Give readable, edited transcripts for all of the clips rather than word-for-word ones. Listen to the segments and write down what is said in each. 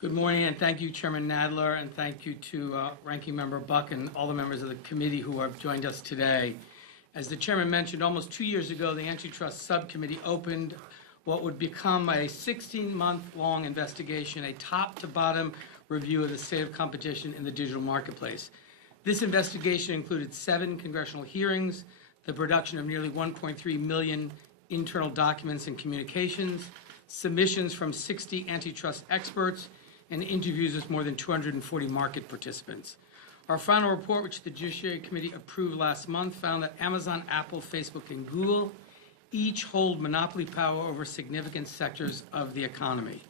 Good morning, and thank you, Chairman Nadler, and thank you to Ranking Member Buck and all the members of the committee who have joined us today. As the Chairman mentioned, almost 2 years ago, the Antitrust Subcommittee opened what would become a 16-month-long investigation, a top-to-bottom review of the state of competition in the digital marketplace. This investigation included 7 congressional hearings, the production of nearly 1.3 million internal documents and communications, submissions from 60 antitrust experts, and interviews with more than 240 market participants. Our final report, which the Judiciary Committee approved last month, found that Amazon, Apple, Facebook, and Google each hold monopoly power over significant sectors of the economy.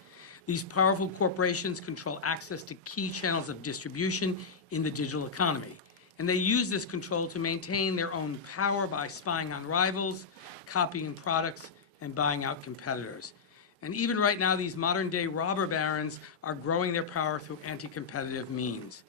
These powerful corporations control access to key channels of distribution in the digital economy. And they use this control to maintain their own power by spying on rivals, copying products, and buying out competitors. And even right now, these modern-day robber barons are growing their power through anti-competitive means.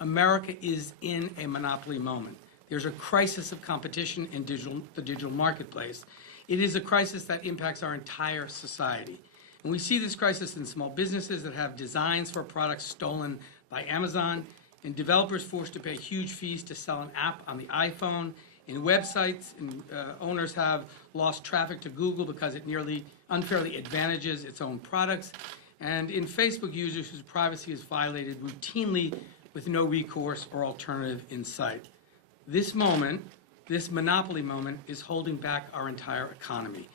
America is in a monopoly moment. There's a crisis of competition in the digital marketplace. It is a crisis that impacts our entire society. And we see this crisis in small businesses that have designs for products stolen by Amazon, in developers forced to pay huge fees to sell an app on the iPhone, in websites, owners have lost traffic to Google because it nearly unfairly advantages its own products, and in Facebook users whose privacy is violated routinely with no recourse or alternative in sight. This moment, this monopoly moment, is holding back our entire economy.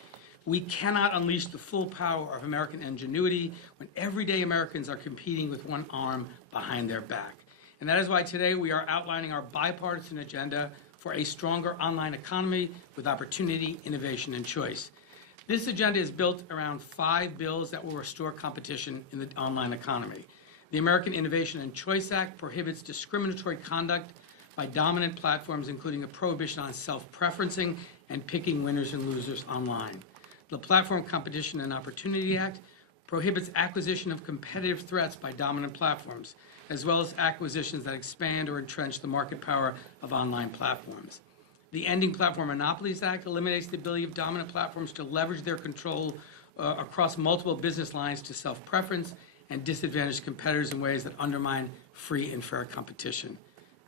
We cannot unleash the full power of American ingenuity when everyday Americans are competing with one arm behind their back. And that is why today we are outlining our bipartisan agenda for a stronger online economy with opportunity, innovation, and choice. This agenda is built around 5 bills that will restore competition in the online economy. The American Innovation and Choice Act prohibits discriminatory conduct by dominant platforms, including a prohibition on self-preferencing and picking winners and losers online. The Platform Competition and Opportunity Act prohibits acquisition of competitive threats by dominant platforms, as well as acquisitions that expand or entrench the market power of online platforms. The Ending Platform Monopolies Act eliminates the ability of dominant platforms to leverage their control across multiple business lines to self-preference and disadvantage competitors in ways that undermine free and fair competition.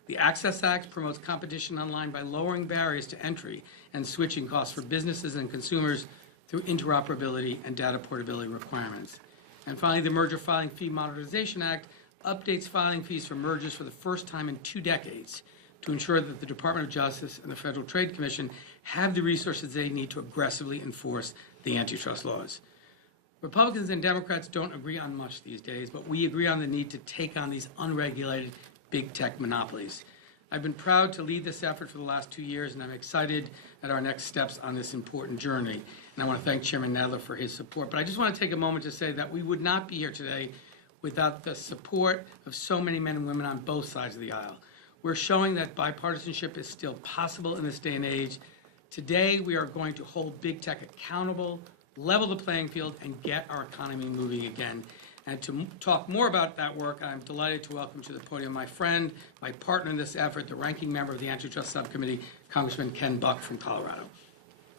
The Access Act promotes competition online by lowering barriers to entry and switching costs for businesses and consumers through interoperability and data portability requirements. And finally, the Merger Filing Fee Modernization Act updates filing fees for mergers for the first time in 2 decades to ensure that the Department of Justice and the Federal Trade Commission have the resources they need to aggressively enforce the antitrust laws. Republicans and Democrats don't agree on much these days, but we agree on the need to take on these unregulated big tech monopolies. I've been proud to lead this effort for the last 2 years, and I'm excited at our next steps on this important journey. And I want to thank Chairman Nadler for his support. But I just want to take a moment to say that we would not be here today without the support of so many men and women on both sides of the aisle. We're showing that bipartisanship is still possible in this day and age. Today, we are going to hold big tech accountable, level the playing field, and get our economy moving again. And to talk more about that work, I'm delighted to welcome to the podium my friend, my partner in this effort, the ranking member of the Antitrust Subcommittee, Congressman Ken Buck from Colorado.